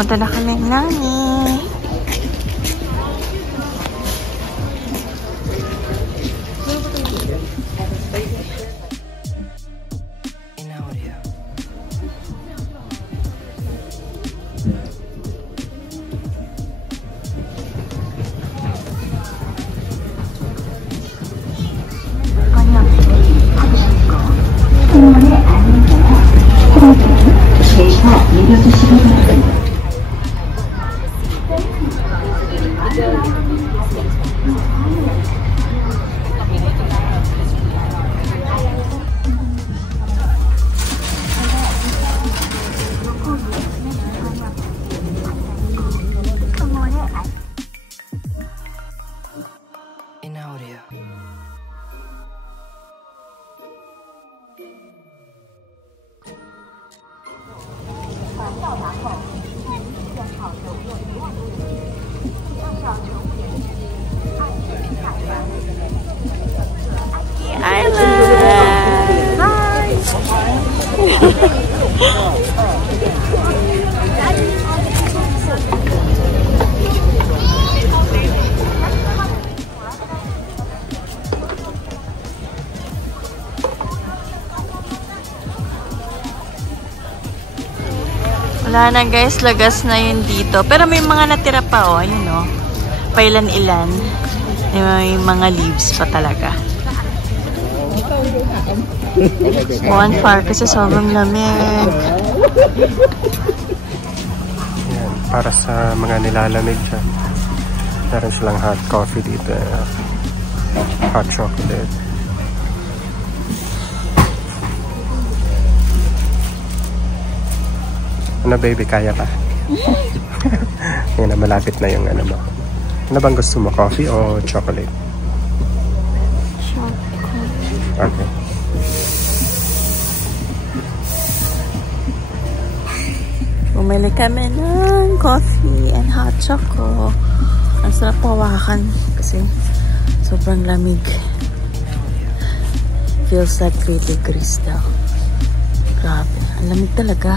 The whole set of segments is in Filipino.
Punta na kami ng Nani. Wala na guys, lagas na yun dito. Pero may mga natira pa, oh. Ayun, oh. Pailan-ilan. May mga leaves pa talaga. Bonfire kasi sobrang lamig. Yan, para sa mga nilalamig dyan. Meron silang hot coffee dito. Hot chocolate. Ano baby, kaya pa? Yan na, malapit na yung ano mo. Ano bang gusto mo? Coffee o chocolate? Chocolate. Okay. Bumili kami ng coffee and hot choco. Ang sarap pawakan kasi sobrang lamig. Feels like 3 degrees daw. Grabe. Ang lamig talaga.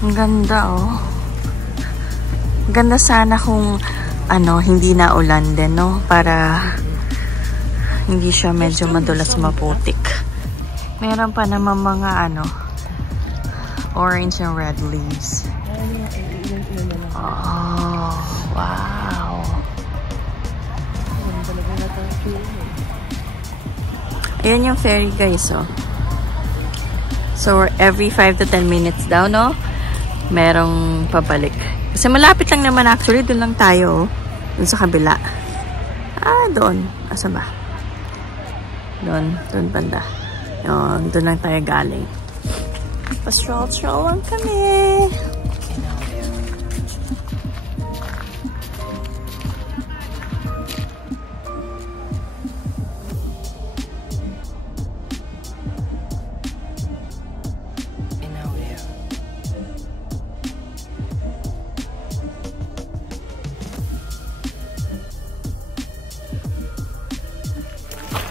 Ang ganda, oh. Ang ganda sana kung ano, hindi na ulan din, no? Para hindi siya medyo madulas maputik. Meron pa naman mga ano, orange and red leaves. Oh, wow. Ayan yung ferry, guys, oh. So, every 5 to 10 minutes daw, no? Merong pabalik. Kasi malapit lang naman actually. Doon lang tayo. Doon sa kabila. Ah, doon. Asa ba? Doon. Doon banda. Yun. Doon lang tayo galing. Pa-stroll-stroll lang kami.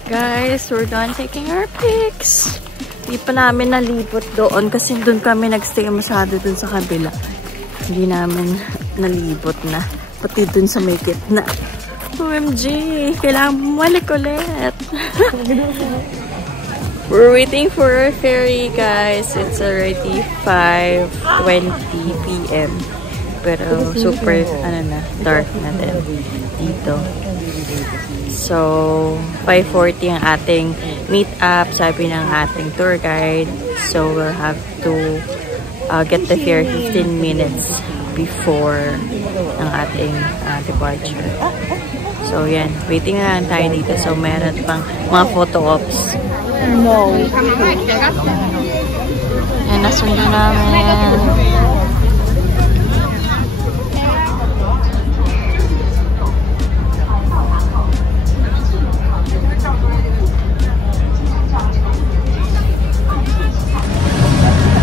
Guys, we're done taking our pics. Hindi pa namin nalibot doon kasi doon kami nagstay masyado doon sa kabila. Hindi namin nalibot na. Pati doon sa may gitna. OMG! Kailangan bumalik ulit. We're waiting for our ferry, guys. It's already 5:20 PM. Pero super, ano na, dark na din dito. So, 5:40 ang ating meet up, sabi ng ating tour guide. So, we'll have to get the ferry 15 minutes before ang ating departure. So, yan. Waiting na lang tayo dito. So, meron pang mga photo ops. No. Yan, nasundo namin.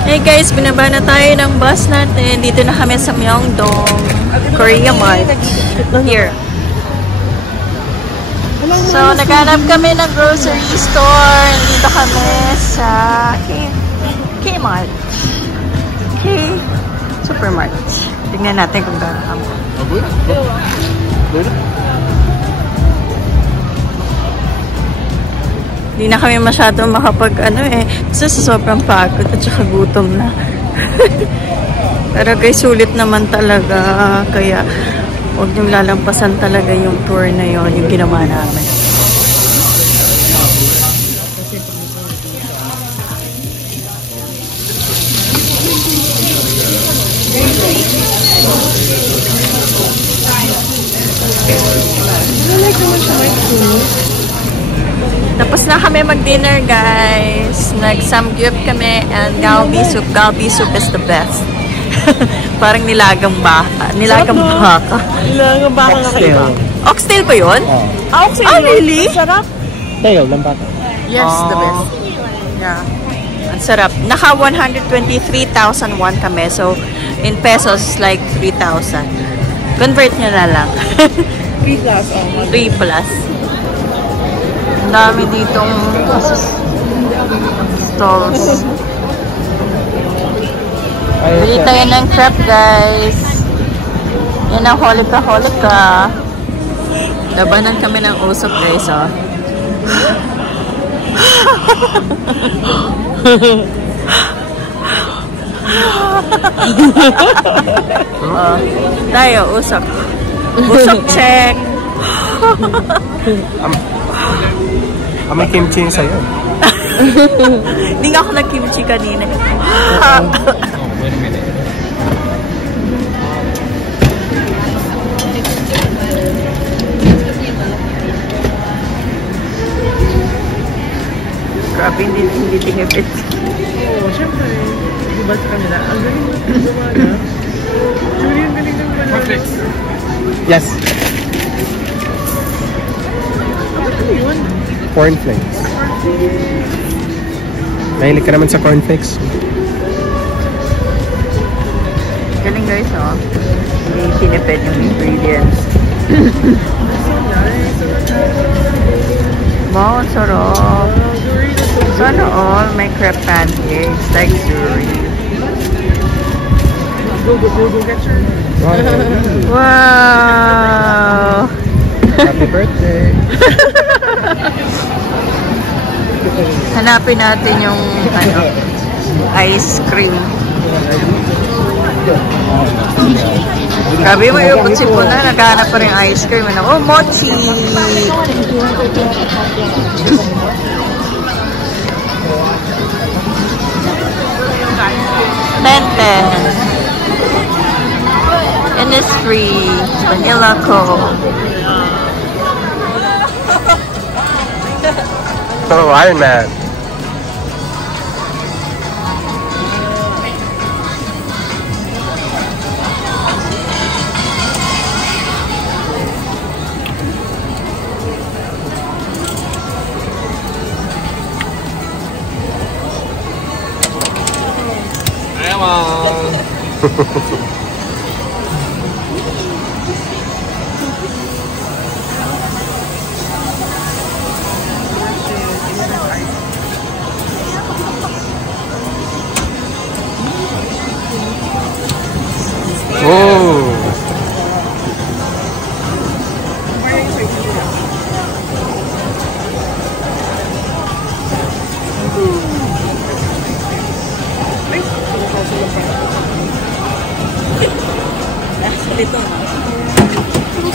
Hey guys, binaba na tayo ng bus natin. Dito na kami sa Myeongdong Korea Mart. Here. So, naghanap kami ng grocery store. Dito kami sa K-Mart. supermarket. Tingnan natin kung gaano kami. Hindi na kami masyado makapag kasi sobrang pagod at saka gutom na. Pero guys, sulit naman talaga. Kaya huwag niyong lalampasan talaga yung tour na yon, yung ginawa namin. Tapos na kami mag-dinner, guys. Nag-samgyup kami and galbi soup. Galbi soup is the best. Parang nilagang baka. Nilagang baka. Nilagang baka nga kayo. Oxtail ba yun? Oxtail. Oh, really? Sarap. Tail ng bata. Yes, the best. Yeah. Ang sarap. Naka 123,001 kami. So, in pesos, like 3,000. Convert nyo na lang. 3 plus. 3 plus. Ang dami ditong stalls. Bili tayo ng crepe, guys. Yan ang holika. Labanan kami ng usok, guys, oh. Tayo, usok. Usok check. May kimchi yung sa'yo. Hindi nga ako nag-kimchi kanina. Wait a minute. Grabe, hindi tinipid. Oo, syempre. Diba sa kanila? Ang galing mo gumawa na. Julie, ang galing ng manalo. Yes. Ano yun? Cornflakes. Mahilig ka naman sa cornflakes. Galing, guys, oh. Hindi tinipid yung ingredients. Wow, sarap. Sana all may crepe pancakes like Zuri. Go get your... Wow! Happy birthday! Hanapin natin yung ice cream. Grabe mo yung putsipon na, naghahanap pa rin ice cream. Oh, mochi! $10. Innisfree, vanilla Coke. Oh, Iron Man.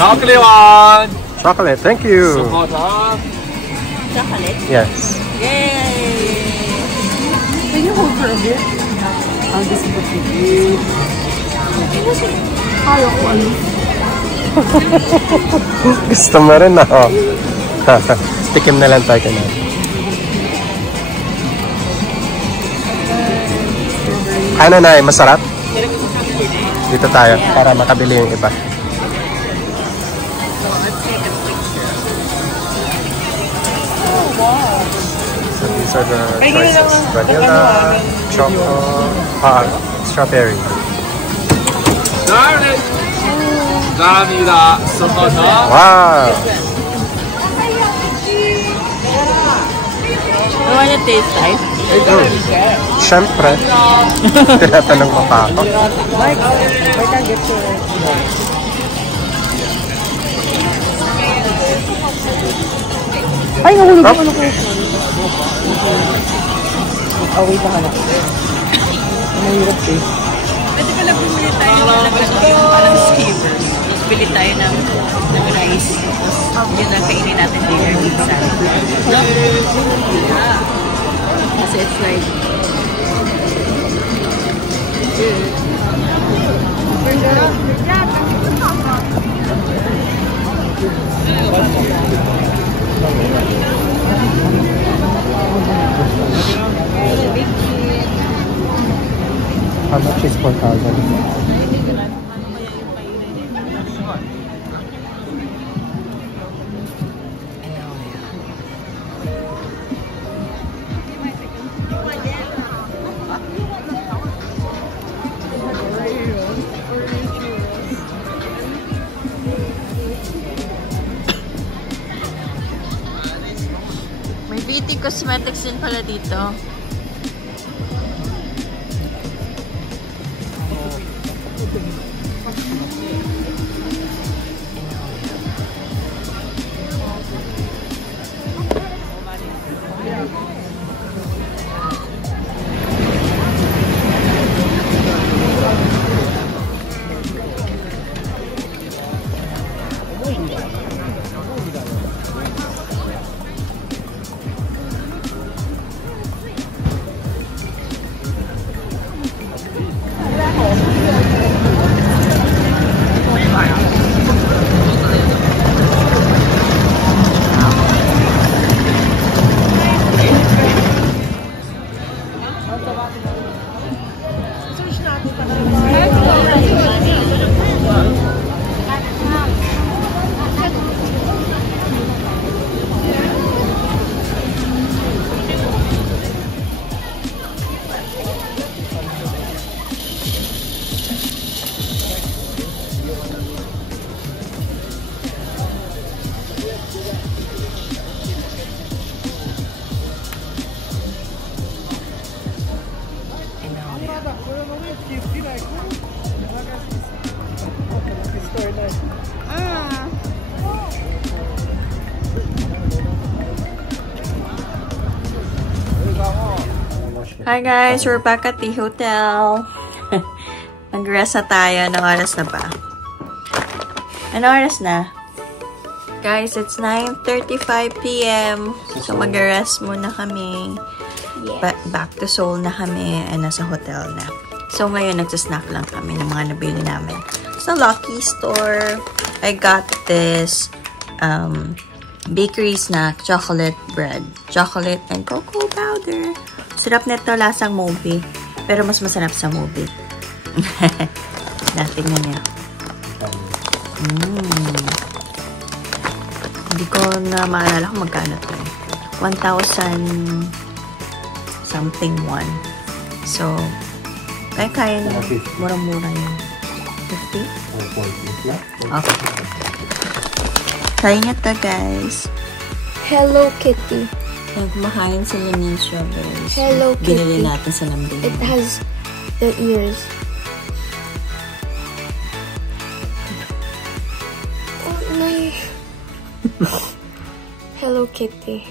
Chocolate one! Chocolate, thank you. Chocolate? Yes. Yay! Can you hold for a bit? I'll just put it. Kaya ko ano? Gusto mo rin na, oh. Tikim na lang tayo na. Ano na, masarap? Dito tayo, para makabili yung iba. So these are the choices. Vanilla, choco, strawberry. Wow! You want to taste, right? syempre. Tinatanong mo pa ako. Mike can get to Ay, nahulog ako na ko. Oh, wait lang anak. Mahirap eh. Pwede pala bumili tayo ng parang skiver. Tapos bili tayo ng rice. Tapos yun ang kainin natin dinner pizza. No? Yeah. Kasi it's like... How much is 4,000? May beauty cosmetics din pala dito. Hi guys, we're back at the hotel. Mag-rest na tayo. Anong oras na ba? Anong oras na? Guys, it's 9:35 p.m. So mag-rest muna kami. Back to Seoul na kami. And nasa hotel na. So ngayon, nagsasnack lang kami ng mga nabili namin. Sa Lucky Store, I got this bakery snack, chocolate bread. Chocolate and cocoa powder. Sarap nito, lasang movie. Pero mas masarap sa movie. Tingnan niya. Hindi ko na maalala kung magkano ito. 1,000 something one. So, kaya na. Murang-mura yun. 50? Okay. Try niya ito, guys. Hello Kitty. Yan, kumakain sila ng strawberries. Hello Kitty. Binili natin sa lambing. It has the ears. Oh, nice. Hello Kitty.